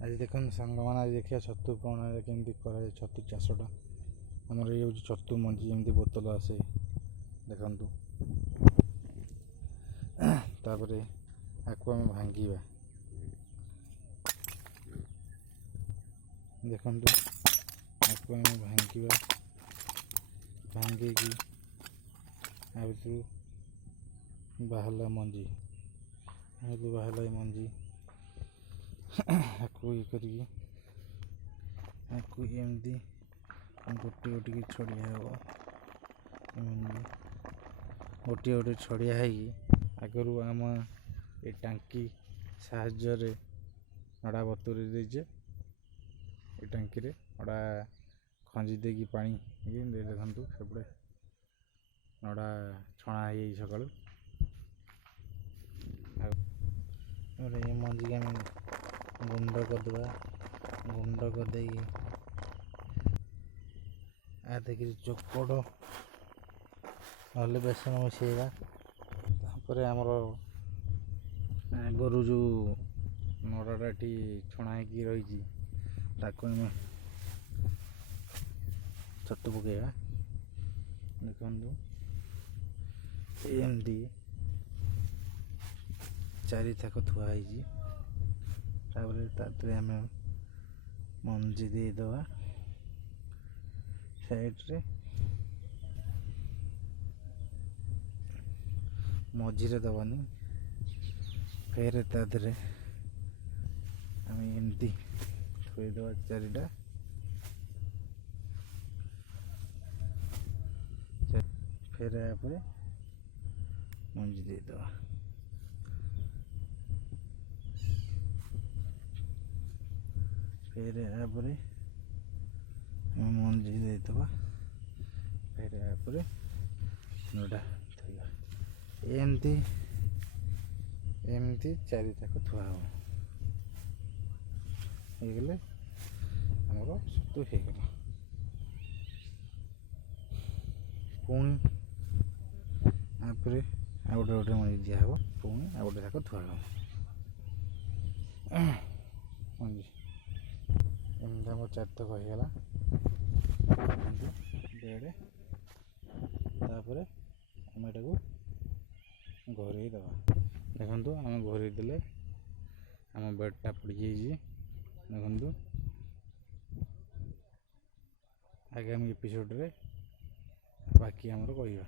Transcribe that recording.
आज देखते सांग मैंने आज देखिए छतु प्रणाली केमती कर छतु चाषटा आमर ये हूँ छतु मंजी एमती बोतल आसे देखु तापर आपको आम भांगा देखु आपको आम भांगा भांगी बाहर मंजी बाहर मंजी आपको ये करी एमती गोटे गोटे छड़िया हम गोटे गोटे छड़िया आगु आम ये टांकी साहाय्य नड़ा बतुरी देचे ये टांकी रे नड़ा खंजी देकी पानी देखु सेपटे नड़ा छणा है सका ये मंजी आम गुंड करदे गुंड करदे देखिए चोकड़ ना बेसन मिसेगा तापर आमर आगर जो नड़ाटी छणा रही छतु पकड़ा देखु एमती चारि थाक थुआई तापर आम मंजी देदवा साइड रे मझे दबानी फेर तादे आम एमती थोड़ा चारिटा फेर यापर मंजी देदवा फेर यापर मंजी देदवा फेर यापर नड़ा एमती एमती चारि थाक थुआ होगले आमर छतु होगला पुणी आउे गोटे गोटे मंजी दिहब पुणी आ गोटे थाक थुआ मंजी एमती आम चार थक होगला बेड तापर आम एटा घोरे दबा देखु आम घोरे देले आम बेडटा पड़ जाइए देखु आगामी एपिसोड रे बाकी आमर कहिबा।